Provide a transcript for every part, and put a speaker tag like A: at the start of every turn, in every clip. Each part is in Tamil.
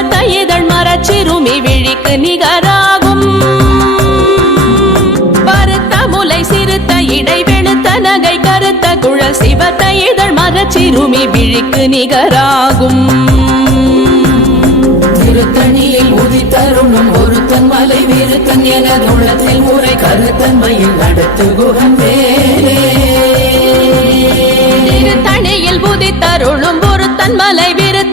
A: சிவத்த இதழ் மரச்சிறுமி விழிக்கு நிகராகும். பருத்த முலை சிறுத்த இடை வெளுத்த நகை கருத்த குழல் சிவத்த இதழ் மரச்சிறுமி விழிக்கு நிகராகும்.
B: திருத்தணியில் உதித்தருளும் ஒருத்தன் மலை விருத்தன் எனதுள்ளத்தில் உரை கருத்தன்மையில் நடத்து குகன் வேலே
A: திருத்தணியில் உதித்தருளும் ஒருத்தன் மலை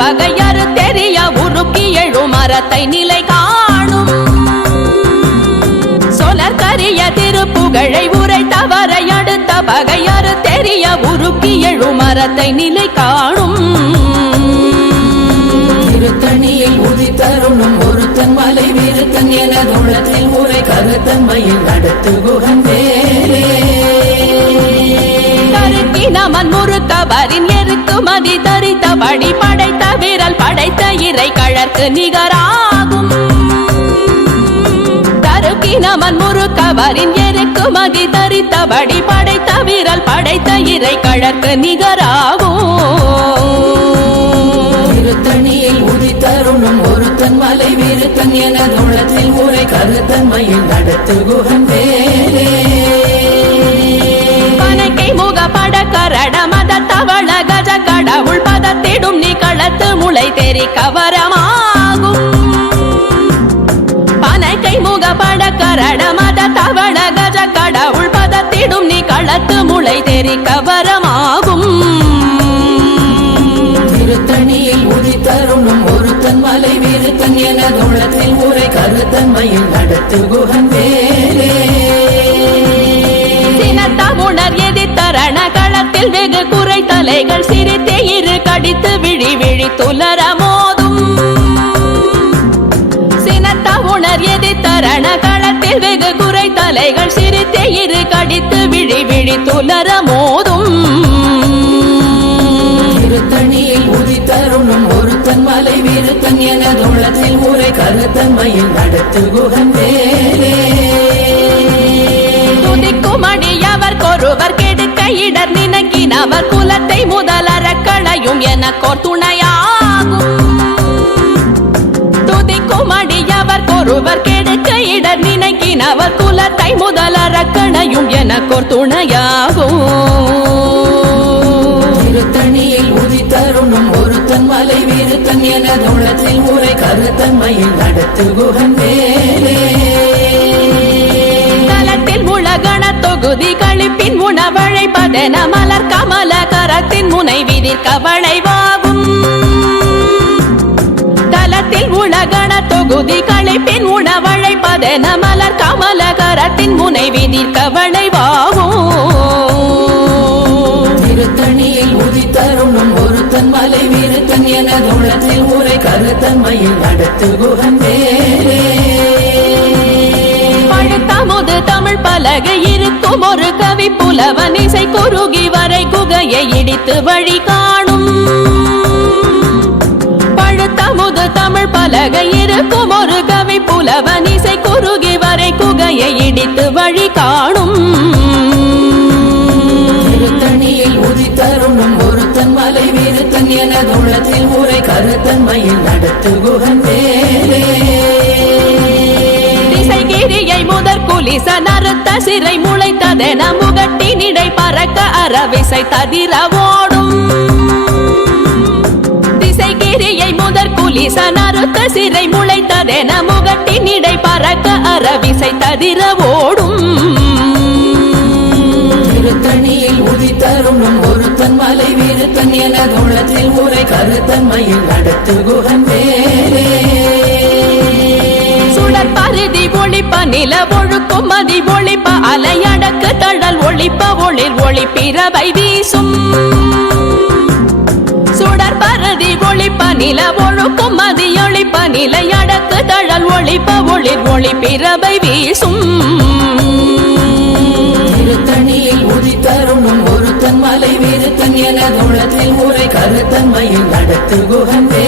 A: பகையறு தெரிய உருக்கி எழும் மரத்தை நிலை காணும். சொலர் கரிய திருப்புகழை உரை தவறை அடுத்த பகையறு தெரிய உருக்கி எழும் மரத்தை நிலை காணும்.
B: திருத்தணியில் உதித்தருளும் ஒருத்தன் மலை விருத்தன் எனதுள்ளத்தில் உரை கருத்தன்மையில் நடத்து குகன் வேலே
A: கருக்கி நமன் முறுக்கவரின் எருத்து மதி தரித்தபடி படைத்த விரல் படைத்த இறை கழற்கு நிகராகும். தருக்கி நமன் முறுக்கவரின் எருக்கு மதி தரித்தபடி படைத்த விரல் படைத்த இறை கழற்கு நிகராகும்.
B: திருத்தணியில் உதித்தருளும் ஒருத்தன் மலை விருத்தன் எனதுள்ளத்தில் உரை கருத்தன்மையில் நடத்து குகன் வேலே
A: பனைக்கை முக பட கடவுள் பதத்திடும் நீ களத்து முளை தெரி கவரமாகும். பனைக்கை முக பட கரட மத தவள கஜ கடவுள் பதத்திடும் நீ களத்து முளை தெரி கவரமாகும்.
B: திருத்தணியில் உதித்தருளும் ஒருத்தன் மலை விருத்தன் எனதுள்ளத்தில் உரை கருத்தன்மையில் நடத்து குகன் வேலே
A: எதிர்த்தரண களத்தில் வெகு குறை தலைகள் கடித்து விழி விழி துலர மோதும். சினத்த உணர் எதிர்த்தரண களத்தில் வெகு குறை தலைகள் சிரித்தே இரு கடித்து விழி விழி துலர மோதும்.
B: திருத்தணியில் உதித்தருளும் ஒருத்தன் மலை விருத்தன் எனதுள்ளத்தில் உரை கருத்தன்மையில் நடத்து குகன் வேலே
A: துதிக்கும் அடியவர் கொருவர் கெடுக்க இடர் நினைக்கினவர் குலத்தை முதலற களையும் எனக்கோர் துணையாகும் துதிக்கும் அடியவர் கொருவர் கெடுக்க இடர் நினைக்கினவர் குலத்தை முதலற களையும் எனக்கோர் துணையாகும்
B: திருத்தணியில் உதித்தருளும் ஒருத்தன் மலை விருத்தன் எனதுள்ளத்தில் உரை கருத்தன்மையில் நடத்து குகன் வேலே
A: தலத்தில் உலகண தொகுதி கழிப்பின் உணவழைப்பதென மலர் கமல கரத்தின் முனை விதிர் கவளைவாகும் தலத்தில் உலகண தொகுதி கழிப்பின் உணவழைப்பதென மலர் கமல கரத்தின் முனை விதிர் கவளைவாகும்
B: திருத்தணியில் உதித்தருளும் ஒருத்தன் மலை வீரத்தன் என எனதுள்ளத்தில் உரை கருத்தன்மையில் நடத்து குகந்தேரே வேலே
A: தமிழ் பலகை இருக்கும். ஒரு கவி புலவன் இசை குறுகி வரை குகையை இடித்து வழி காணும். பழுத்தமுது தமிழ் பலகை இருக்கும். ஒரு கவி புலவன் இசை குறுகி வரை குகையை இடித்து வழி காணும்.
B: திருத்தணியில் உதித்தருளும் ஒருத்தன் மலை விருத்தன் எனதுள்ளத்தில் உரை கருத்தன்மையில் நடத்து
A: குகந்தே. குலிச நறுத்த சிறை முளைத்ததென முகட்டினிடை பறக்க அறவிசை ததிர ஓடும். திசைகிரியை முதற் குலிச நறுத்த சிறை முளைத்ததென முகட்டினிடை பறக்க அறவிசை ததிர ஓடும்.
B: திருத்தணியில் உதித்தருளும் ஒருத்தன் மலை வீருத்தன் எனது உள்ளத்தில் ஊரை கருத்தன்மையில் நடத்து குகன் வேலே
A: சுடர் பருதி ஒளிப்ப நில ஒழுக்கும் மதி ஒளிப்ப அலையடக்கு தடல் ஒளிப்ப ஒளிர் ஒளி பிறவை வீசும். சுடர் பருதி ஒளிப்ப நில ஒழுக்கும் மதி ஒளிப்ப நிலையடக்கு தழல் ஒளிப்ப ஒளிர் ஒளி பிறவை வீசும்.
B: திருத்தணியில் உதித்தருணும் ஒருத்தன் மலை வீறு தன் என உளத்தில் உரை கருத்தன்மையில் நடத்து
A: குகந்தே.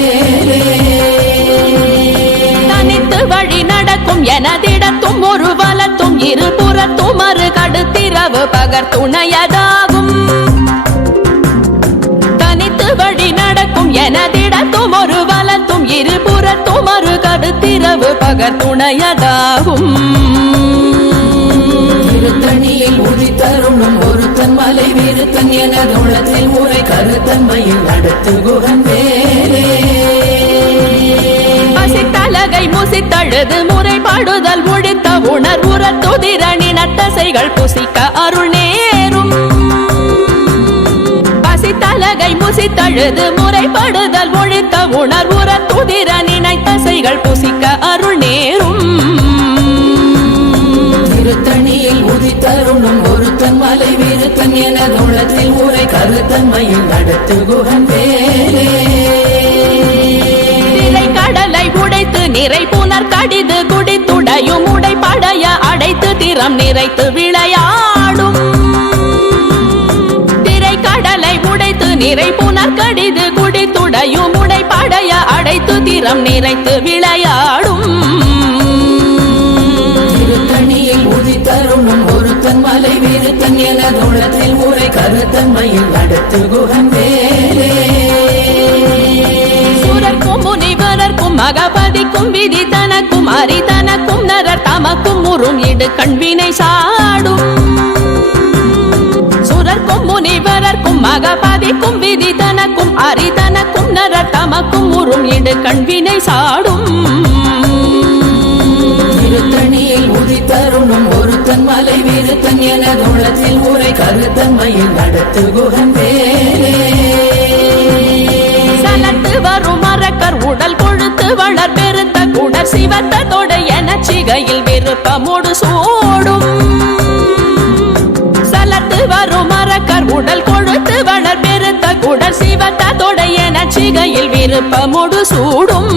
A: வலத்தும் இருபுறத்தும் கடுத்திரவு பகர் துணையதாகும். தனித்து வழி நடக்கும் எனதிடத்தும் ஒரு வலத்தும் இருபுறத்தும் மறு கடுத்திரவு பகர் துணையதாகும்.
B: திருத்தணியில் உதித்தருணும் ஒருத்தன் மலை வீருத்தன் என உள்ளத்தில் ஊரை கருத்தன்மையில் நடத்து குகன் வேலே
A: பசித்தலகை முசித்தழுது முறைப்பாடுதல் உணர் உணர்வுற நத்தசைகள் புசிக்க அருள் நேரும். பசித்தலகை முசித்தழுது முறைப்படுதல் ஒழித்த உணர்வுற துதிர நினைத்தசைகள் புசிக்க அருள் நேரும்.
B: திருத்தணியில் உதித்தருணும் ஒருத்தன் மலை வீருத்தன் எனது உள்ளத்தில் ஊரை கருத்தன்மையில் நடத்து குகன் வேலே
A: கடலை உடைத்து நிறை புனர் கடிது குடித்துடையும் உடை படைய அடைத்து திறம் நிறைத்து விளையாடும். திரை கடலை உடைத்து நிறை புனர் கடிது குடித்துடையும் உடை படைய அடைத்து திறம் நிறைத்து விளையாடும்.
B: திருத்தணியில் உதித்தருணும் ஒருத்தன் மலை வீருத்தன் எனது உள்ளத்தில் ஊரை கருத்தன்மையில் நடத்து குகன் வேலே
A: மகபதிக்கும் விதி தனக்கும் அரி தனக்கும் நரர் தமக்கும் உறும் இடு கண்வினை சாடும். சுரர்க்கும் முனிவரர்க்கும் மகபதிக்கும் விதி தனக்கும் அரி தனக்கும் நரர் தமக்கும் உறும் இடு கண்வினை சாடும்.
B: திருத்தணியில் உதித்தருணும் ஒருத்தன் மலை வீருத்தன் எனது உள்ளத்தில் ஊரை கருத்தன்மையில் நடத்து குகன் வேலே
A: சலத்து வரும் வளர் பெருத்த குடர் சிவத்த தொட எனச்சிகையில் விருப்பமோடு சூடும். சலத்து வரும் மரக்கர் உடல் கொழுத்து வளர் பெருத்த குடர் சிவத்த தொட எனச்சிகையில் விருப்பமோடு சூடும்.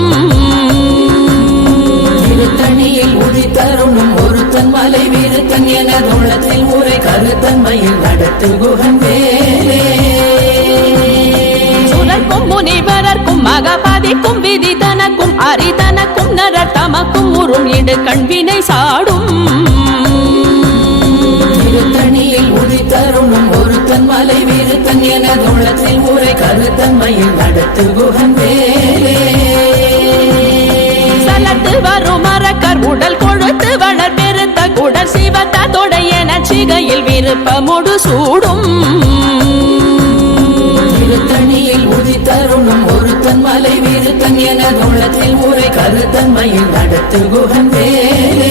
B: தனியில் திருத்தணியில் உதித்தருணும் ஒருத்தன் மலை வீருத்தன் என உள்ளத்தில் ஊரை கருத்தன்மையில் நடத்து குகன் வேலே
A: மகபதிக்கும் விதி தனக்கும் அரி தனக்கும் நரர் தமக்கும் உறும் இடு கண்வினை சாடும்.
B: திருத்தணியில் உதித்தருணும் ஒருத்தன் மலை வீருத்தன் எனது உள்ளத்தில் ஊரை கருத்தன்மையில் நடத்து குகன் வேலே
A: சலத்து வரும் மரக்கர் உடல் கொழுத்து வளர் பெருத்த குடர் சிவத்த தொடைய நச்சிகையில் விருப்பமோடு சூடும்.
B: வீருத்தன் எனது உள்ளத்தில் ஊரை கருத்தன்மையில் நடத்து குகன் வேலே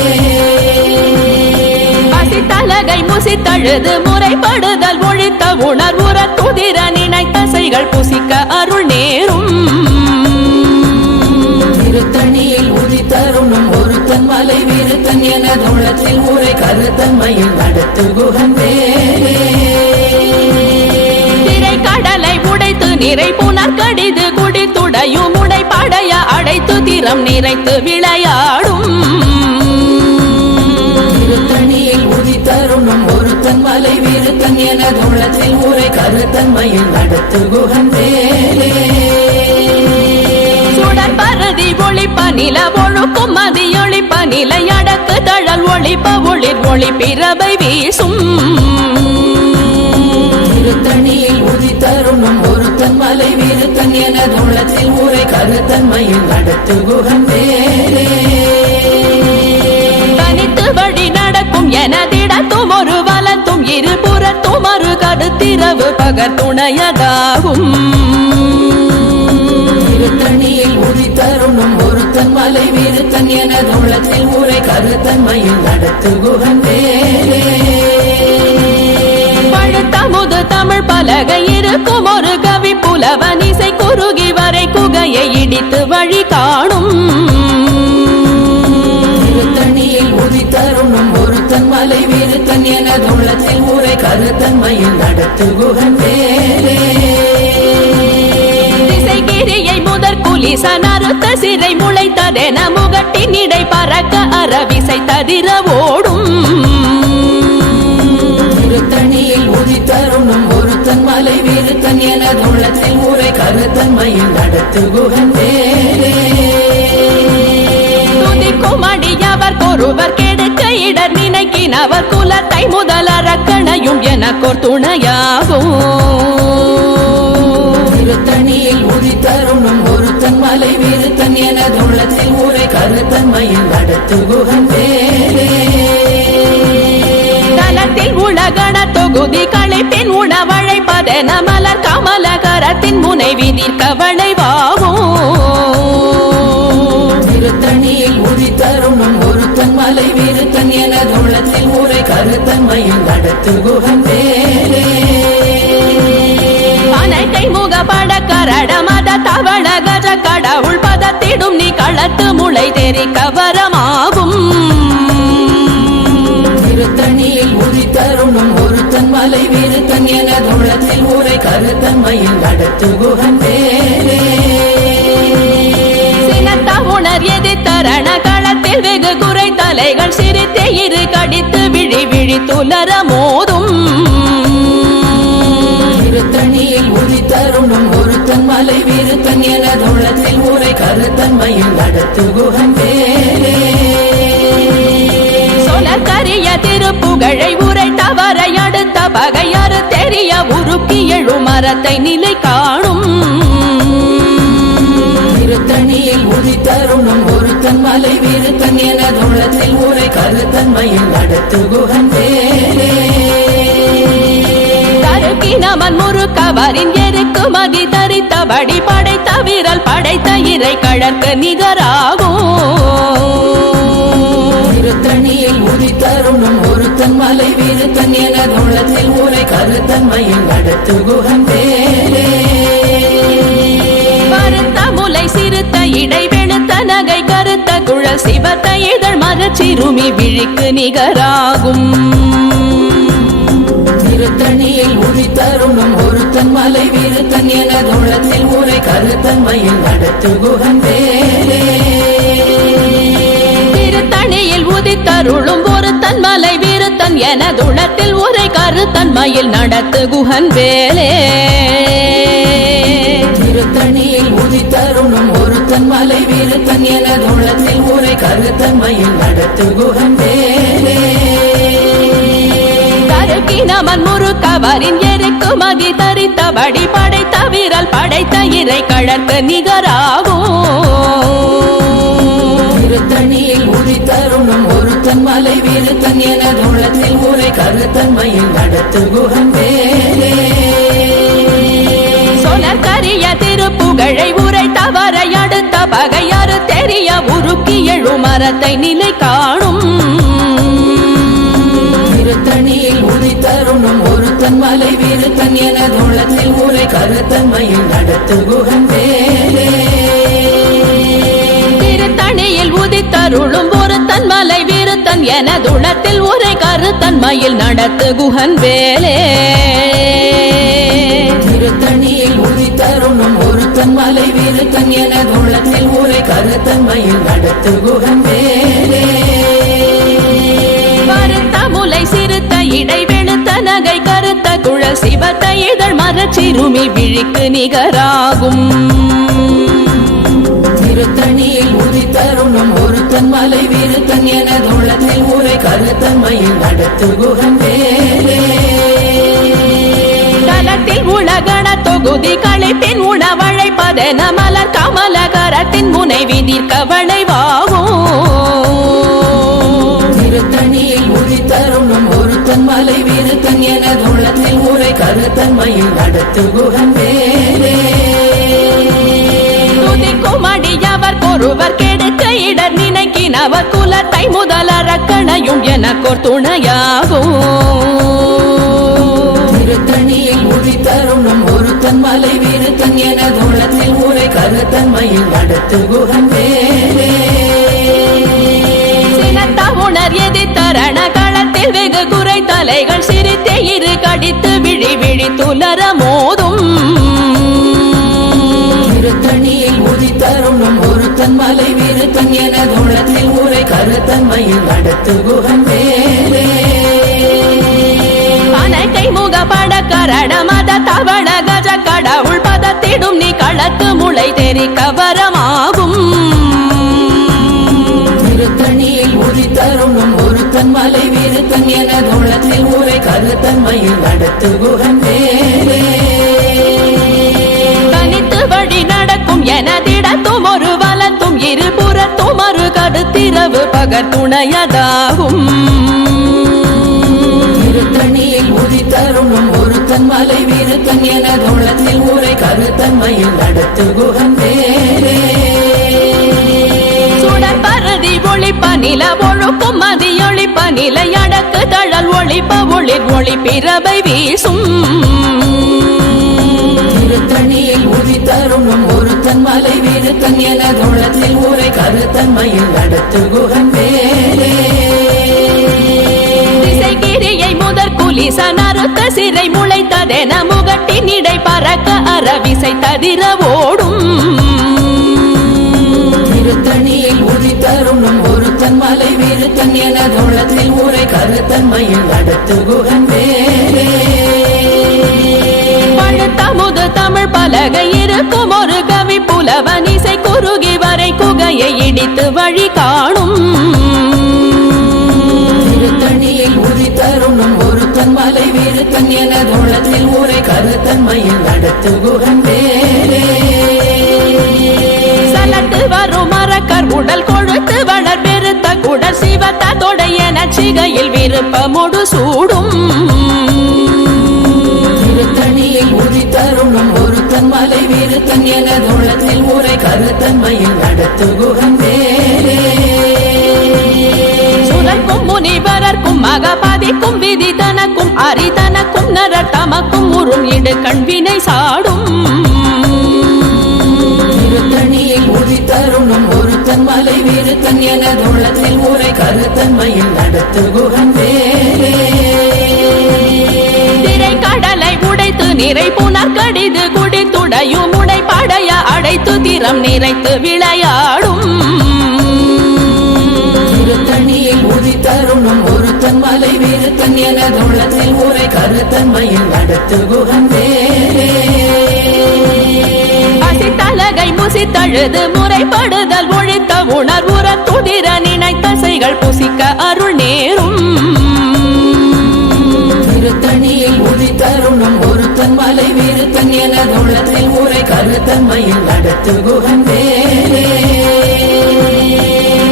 A: பசித்தலகை முசித்தழுது முறைப்படுதல் ஒழித்த உணர்வுற துதிர நினைத்தசைகள் புசிக்க அருள் நேரும்.
B: திருத்தணியில் உதித்தருணும் ஒருத்தன் மலை வீருத்தன் எனது உள்ளத்தில் ஊரை கருத்தன்மையில் நடத்து குகன் வேலே
A: திரை கடலை உடைத்து நிறை புனர் கடிது குடித்துடையும் உடைப்படைய அடைத்து திறம் நிறைத்து விளையாடும்.
B: திருத்தணியில் உதித்தருணும் ஒருத்தன் மலை வீருத்தன் எனது உள்ளத்தில் ஊரை கருத்தன்மையில் நடத்து குகன் வேலே
A: சுடர் பருதி ஒளிப்ப நில ஒழுக்கும் மதி ஒளிப்ப நிலையடக்கு தழல் ஒளிப்ப ஒளிர் ஒளி பிறவை வீசும்.
B: ஒருத்தன் மலை வீருத்தன் எனது உள்ளத்தில் ஊரை கருத்தன்மையில் நடத்து குகன் வேலே
A: தனித்து வழி நடக்கும் எனதிடத்தும் ஒரு வலத்தும் இருபுறத்தும் மறு கடுத்திரவு பகர் துணையதாகும்
B: திருத்தணியில் உதித்தருணும் ஒருத்தன் மலை வீருத்தன் எனது உள்ளத்தில் ஊரை கருத்தன்மையில் நடத்து குகன் வேலே
A: பழுத்தமுது தமிழ் பலகை இருக்கும். ஒரு கவி புலவன் இசை குறுகி வரை குகையை இடித்து வழி காணும்.
B: திருத்தணியில் உதித்தருணும் ஒருத்தன் மலை வீருத்தன் எனது உள்ளத்தில் ஊரை கருத்தன்மையில் நடத்து குகன் வேலே
A: திசைகிரியை முதற் குலிசன் அறுத்த சிறை முளைத்ததென முகட்டின் இடை பறக்க அறவிசை ததிர ஓடும்.
B: வீருத்தன் எனது உள்ளத்தில் ஊரை கருத்தன்மையில் நடத்து
A: அடியவர் ஒருவர் கெடுக்க இடர் நினைக்கினவர் குலத்தை முதல் அரக்கணையும் எனக்கோர் துணையாகும்.
B: திருத்தணியில் உதித்தருணும் ஒருத்தன் மலை வீருத்தன் எனது உள்ளத்தில் ஊரை கருத்தன்மையில் நடத்து
A: தலத்தில் உலகண தொகுதி களைப்பின் உணவழைப்பதென மலர் கமலகரத்தின் முனைவி நிற்கவளை
B: திருத்தணியில் உதித்தருணும் ஒருத்தன் மலை வீருத்தன் எனது உள்ளத்தில் ஊரை கருத்தன்மையில் நடத்து குகன் வேலே
A: அனைத்தை முகப்பட கரட மத தவள கஜ கடவுள் பதத்திடும் நீ களத்து முளை தெரி கவரமாகும்
B: வீருத்தன் எனது உள்ளத்தில் ஊரை கருத்தன்மையில் நடத்து குகன்
A: சினத்த உணர் எதிர்த்தரண களத்தில் வெகு குறை தலைகள் சிரித்தே இரு கடித்து விழி விழி துலர மோதும்.
B: திருத்தணியில் உதித்தருணும் ஒருத்தன் மலை வீருத்தன் எனது உள்ளத்தில் ஊரை கருத்தன்மையில் நடத்து குகன்
A: திருப்புகழை பகையாறு தெரிய உருக்கி எழு மரத்தை நிலை காணும்.
B: திருத்தணியில் உதித்தருணும் ஒருத்தன் மலை வீருத்தன் எனது உள்ளத்தில் ஊரை கருத்தன்மையில் நடத்து குகன் வேலே
A: தருக்கினமன் முறுக்கவரின் எருக்கு மதி தரித்தபடி படைத்த வீரல் படைத்த இறை கழற்கு நிகராகும்.
B: திருத்தணியில் உதித்தருணும் ஒருத்தன் மலை வீருத்தன் எனது உள்ளத்தில் ஊரை கருத்தன்மையில் நடத்து குகன் வேலே
A: கருத்த முலை சிறுத்த இடை வெளுத்த நகை கருத்த குழல் சிவத்த இதழ் மரச்சிறுமி விழிக்கு நிகராகும்.
B: திருத்தணியில் உதித்தருணும் ஒருத்தன் மலை வீருத்தன் எனது உள்ளத்தில் ஊரை கருத்தன்மையில் நடத்து குகன் வேலே
A: திருத்தணியில் உதித்தருளும் ஒரு தன்மலை வீருத்தன் எனதுளத்தில் உரை கருத்தன்மையில் நடத்து குஹன் வேலே.
B: திருத்தணியில் உதித்தருணும் ஒருத்தன் மலை வீருத்தன் எனது உள்ளத்தில் ஊரை கருத்தன்மையில் நடத்து குகன் வேலே.
A: கருக்கினமன் முறுக்கவரின் எருக்கு மதி தரித்தபடி படைத்த வீரல் படைத்த இறை கழற்கு நிகராகும்.
B: மலை வீருத்தன் எனது உள்ளத்தில் ஊரை கருத்தன்மையில் நடத்து குகன் வேலே
A: சொலர் கரிய திருப்புகழை உரை தவறை அடுத்த பகையாறு தெரிய உருக்கி எழு மரத்தை நிலை காணும்.
B: திருத்தணியில் உதித்தருணும் ஒருத்தன் மலை வீருத்தன் எனது உள்ளத்தில் ஊரை கருத்தன்மையில் நடத்து குகன் வேலே
A: திருத்தணியில் உதித்தருளும் ஒரு தன்மலை வீருத்தன் எனதுளத்தில் உரை கருத்தன்மையில் நடத்து குஹன் வேலே.
B: திருத்தணியில் உதித்தருணும் ஒருத்தன் மலை வீருத்தன் எனது உள்ளத்தில் ஊரை கருத்தன்மையில் நடத்து குகன் வேலே.
A: கருத்த முலை சிறுத்த இடை வெளுத்த நகை கருத்த குழல் சிவத்த இதழ் மரச்சிறுமி விழிக்கு நிகராகும்.
B: திருத்தணியில் உதித்தருணும் ஒருத்தன் மலை வீருத்தன் எனது உள்ளத்தில் ஊரை கருத்தன்மையில் நடத்து குகன் வேலே
A: தலத்தில் உலகண தொகுதி களைப்பின் உணவழைப்பதென மலர் கமலகரத்தின் முனைவி நிற்கவளை
B: திருத்தணியில் உதித்தருணும் ஒருத்தன் மலை வீருத்தன் எனது உள்ளத்தில் ஊரை கருத்தன்மையில் நடத்து குகன் வேலே
A: துதிக்கும் ஒருவர் கெடுக்க இடர் நினைக்கினவர் குலத்தை முதல் அரக்கணையும் எனக்கோர் துணையாகும்.
B: ஊரை கருத்தன்மையில் நடத்து குகன் வேலே
A: பனக்கை முகப்பட கரட மத தவள கஜ கடவுள் பதத்திடும் நீ களத்து முளை தெரி கவரமாகும்.
B: திருத்தணியில் உதி தருணம் ஒருத்தன் மலை வீருத்தன் என தூளத்தில் ஊரை கருத்தன்மையில் நடத்து குகன் வேலே
A: கடுத்திரவு பகர் துணையதாகும்.
B: திருத்தணியில் உதி தருணம் ஒருத்தன் மலை வீருத்தன் என தூளத்தில் ஊரை கருத்தன்மையில் நடத்து குகன் வேலே
A: சுடர் பரதி ஒளிப்ப நில ஒழுக்கும் மதியொளிப்ப நிலை அடக்கு தழல் ஒளிப்ப ஒளிர் ஒளி பிறவை வீசும்.
B: திருத்தணியில் உதி தருணம் ஒருத்தன் மலை வீருத்தன் என தூளத்தில் ஊரை கருத்தன்மையில் நடத்து குகன் வேலே
A: திசைகிரியை முதற் குலிச நறுத்த சிறை முளைத்ததென முகட்டின் இடை பறக்க அறவிசை ததிர ஓடும்.
B: திருத்தணியில் உதி தருணம் ஒருத்தன் மலை வீருத்தன் என தூளத்தில் ஊரை கருத்தன்மையில் நடத்து குகன்
A: பலகை இருக்கும் ஒரு கவி புலவன் இசை குறுகி வரை குகையை இடித்து வழி காணும்.
B: திருத்தணியில் உதி தருணம் ஒருத்தன் மலை வீருத்தன் என தூளத்தில் ஊரை கருத்தன்மையில் நடத்து வேலே
A: சலட்டு வரும் மரக்கர் உடல் கொழுத்து வளர் பெருத்த குடல் சிவத்த தொடைய நச்சிகையில் விருப்பமுடு சூடும்.
B: தருணம் ஒருத்தன் மலை வீருத்தன் என தூளத்தில் ஊரை கருத்தன்மையில் நடத்து குகன் வேலே
A: சுரக்கும் முனிவரர்க்கும் மகபதிக்கும் விதி தனக்கும் அரிதனக்கும் நரர் தமக்கும் உறும் இடு கண்வினை சாடும்.
B: திருத்தணியில் உதி தருணம் ஒருத்தன் மலை வீருத்தன் என தூளத்தில் ஊரை கருத்தன்மையில் நடத்து குகன்
A: நிறை புனர் கடிது குடித்துடையும் உடை படைய அடைத்து திறம் நிறைத்து விளையாடும்.
B: தருணம் ஒருத்தன் மலை வீருத்தன் என தூளத்தில் ஊரை கருத்தன்மையில் நடத்து வேலே
A: அசித்தலகை முசித்தழுது முறைப்படுதல் ஒழித்த உணர்வுற துதிர நினைத்த செய்கள் புசிக்க அருள் நேரும்.
B: வீருத்தன் என தூளத்தில் ஊரை கருத்தன்மையில் நடத்து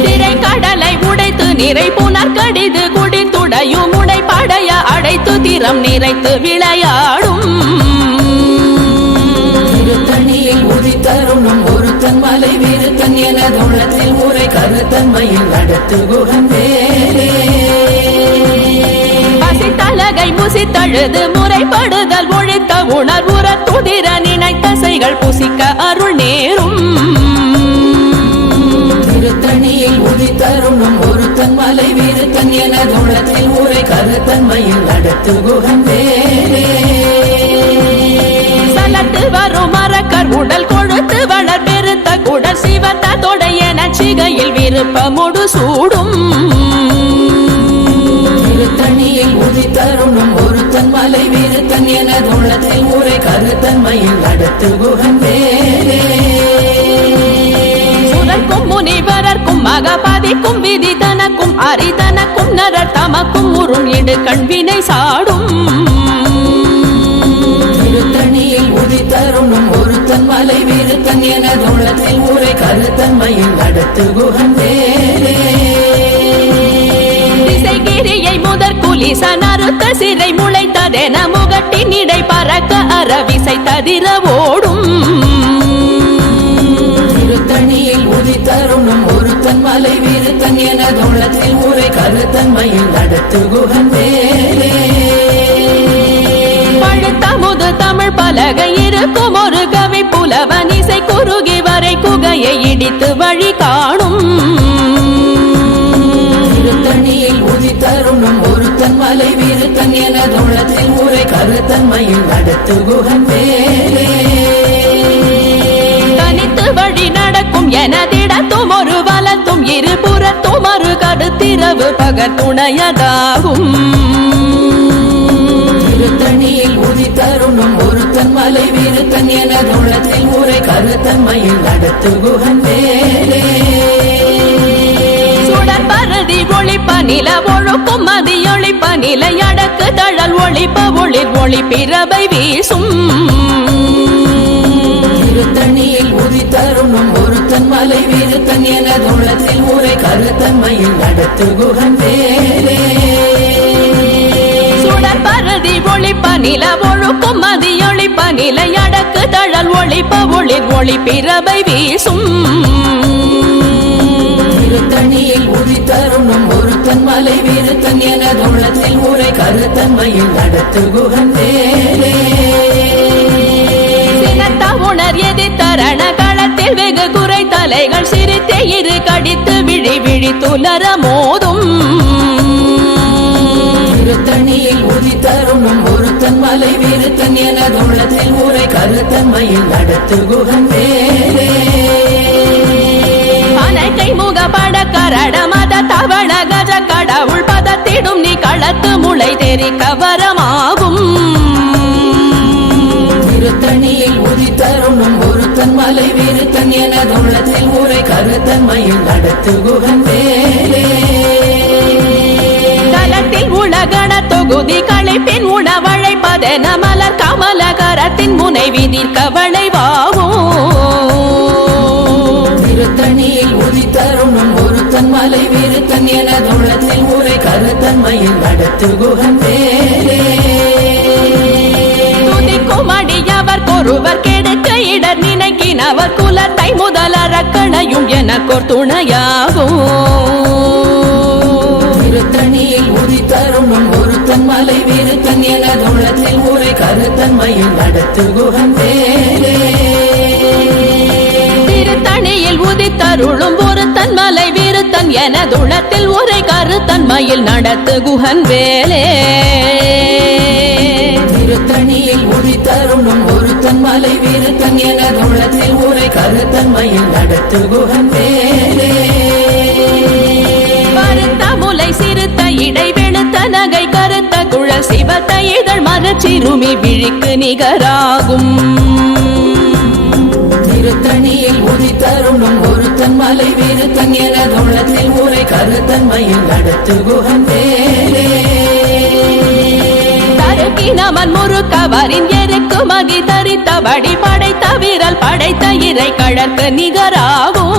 A: திரை கடலை உடைத்து நிறை புனர் கடிது குடித்துடையும் உடை படைய அடைத்து திறம் நிறைத்து விளையாடும்.
B: திருத்தணியில் உதி தருணம் ஒருத்தன் மலை வீருத்தன் என தூளத்தில் ஊரை கருத்தன்மையில் நடத்து குகன்
A: பசித்தலகை முசித்தழுது முறைப்படுதல் ஒழித்த உணர்வுற துதிர நினைத்த செய்கள் புசிக்க அருள் நேரும்.
B: திருத்தணியில் உதி தருணம் ஒருத்தன் மலை வீருத்தன் என தூளத்தில் ஊரை கருத்தன்மையில் நடத்து குகன் வேலே
A: சலட்டு வரும் மரக்கர் உடல் கொழுத்து வளர் பெருத்த குடல் சிவத்த தொடைய நச்சிகையில் விருப்பமுடு சூடும்.
B: மலை வீருத்தன் என தூளத்தில் ஊரை கருத்தன்மையில் வேலே
A: சுரக்கும் முனிவரர்க்கும் மகபதிக்கும் விதி தனக்கும் அரிதனக்கும் நரர் தமக்கும் உறும் இடு கண்வினை சாடும்.
B: திருத்தணியில் உதி தருணம் ஒருத்தன் மலை வீருத்தன் என தூளத்தில் ஊரை கருத்தன்மையில் நடத்து குகன் வேலே
A: திசைகிரியை முதற் குலிச நறுத்த சிறை முளைத்ததென முகட்டின் இடை பறக்க அறவிசை ததிர ஓடும்
B: திருத்தணியில் உதி தருணம் ஒருத்தன் மலை வீருத்தன் என தூளத்தில் ஊரை கருத்தன்மையில் நடத்து குகன் வேலே
A: பழுத்த முது தமிழ் பலகை இருக்கும் ஒரு கவி புலவன் இசை குறுகி வரை குகையை இடித்து வழி காணும்.
B: திருத்தணியில் உதித்தருணும் ஒருத்தன் மலை விருத்தன் என தோளத்தில் உரை கருத்தன்மையில் நடத்து குகன் வேலே
A: தனித்து வழி நடக்கும் எனதிடத்தும் ஒரு வலத்தும் இருபுறத்தும் ஒரு கருத்திரவு பகத்துணையதாகும்
B: திருத்தணியில் உதித்தருணும் ஒருத்தன் மலை விருத்தன் என தோளத்தில் உரை கருத்தன்மையில் நடத்து குகன் வேலே
A: சுடர் பரதி ஒளிப்ப நில ஒழுக்கும் மதி ஒளிப்ப நிலை அடக்கு தழல் ஒளிப்ப ஒளிர் ஒளி பிறவை வீசும்.
B: திருத்தணியில் உதித்தருணும் ஒருத்தன் மலை விருத்தன் என தோளத்தில் உரை கருத்தன்மையில் நடத்து குகன் வேலே
A: சுடர் பரதி ஒளிப்ப நில ஒழுக்கும் மதி ஒளிப்ப நிலை அடக்கு தழல் ஒளிப்ப ஒளிர் ஒளி பிறவை வீசும்.
B: திருத்தணியில் உதித்தருணும் ஒருத்தன் மலை விருத்தன் என தோளத்தில் உரை கருத்தன்மையில் நடத்து குகன்
A: சினத்த உணர் எதி தரண களத்தில் வெகு குறை தலைகள் சிரித்தே இரு கடித்து விழி விழி துலர மோதும்.
B: திருத்தணியில் உதித்தருணும் ஒருத்தன் மலை விருத்தன் என தோளத்தில் உரை கருத்தன்மையில் நடத்து குகன் வேலே
A: அனைக்கை முகப்பட கரட மத தவள கஜ கடவுள் பதத்திடும் நீ களத்து முளை தெரி கவரமாகும்
B: திருத்தணியில் உதித்தருணும் ஒருத்தன் மலை விருத்தன் என தோளத்தில் உரை கருத்தன்மையில் நடத்து குகன் வேலே
A: தலத்தில் உலகண தொகுதி களைப்பின் உணவழைப்பதென மலர் கமல கரத்தின் முனை விதிர் கவளைவாகும்
B: திருத்தணியில் உதித்தருணும் ஒருத்தன் மலை விருத்தன் என தோளத்தில் உரை கருத்தன்மையில் நடத்து குகன் வேலே
A: அடியவர் கொருவர் கெடுக்க இடர் நினைக்கினவர் குலத்தை முதலறக்கணையும் எனக்கோர் துணையாகும்.
B: திருத்தணியில் உதித்தருணும் ஒருத்தன் மலை விருத்தன் என தோளத்தில் உரை கருத்தன்மையில் நடத்து குகன் வேலே
A: திருத்தணியில் உதித்தருளும் ஒருத்தன் மலை விருத்தன் என துளத்தில் உரை கருத்தன்மையில் நடத்து குஹன் வேலே.
B: திருத்தணியில் உதித்தருணும் ஒருத்தன் மலை விருத்தன் என தோளத்தில் உரை கருத்தன்மையில் நடத்து குகன் வேலே.
A: முலை சிறுத்த இடை வெளுத்த நகை கருத்த குழல் சிவத்த இதழ் மரச்சிறுமி விழிக்கு நிகராகும்.
B: திருத்தணியில் உதித்தருணும் ஒருத்தன் மலை விருத்தன் என தோளத்தில் உரை கருத்தன்மையில் நடத்து குகன் வேலே
A: தருக்கினமன் முறுக்கவரின் எருக்கு மதி தரித்தபடி படைத்த வீரல் படைத்த இறை கழற்கு நிகராகும்.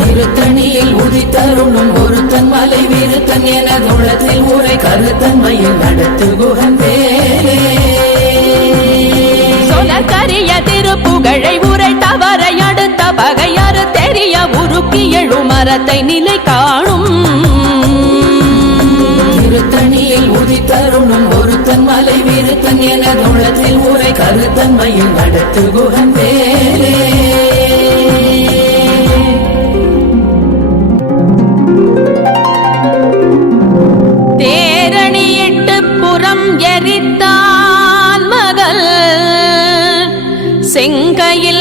B: திருத்தணியில் உதித்தருணும் ஒருத்தன் மலை விருத்தன் என தோளத்தில் உரை கருத்தன்மையில் நடத்து குகன் வேலே
A: சொலக்கரிய தெரிய உருக்கி எழு மரத்தை நிலை காணும்.
B: திருத்தணியில் உதித்தருணும் ஒருத்தன் மலை விருத்தன் என தோளத்தில் உரை கருத்தன்மையில் நடத்து குகன் வேலே
A: தேரணியிட்டு புறம் எரித்தான் மகள். செங்கையில்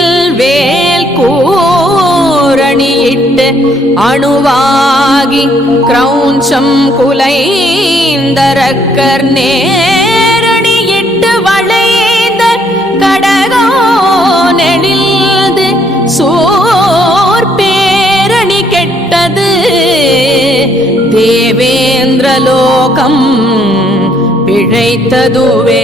A: அணுவாகி கிரௌஞ்சம் குலைந்தரக்கர் நேரணியிட்டு வளைந்த கடகோ நெளிந்து சோர் பேரணி கெட்டது. தேவேந்திரலோகம் பிழைத்ததுவே.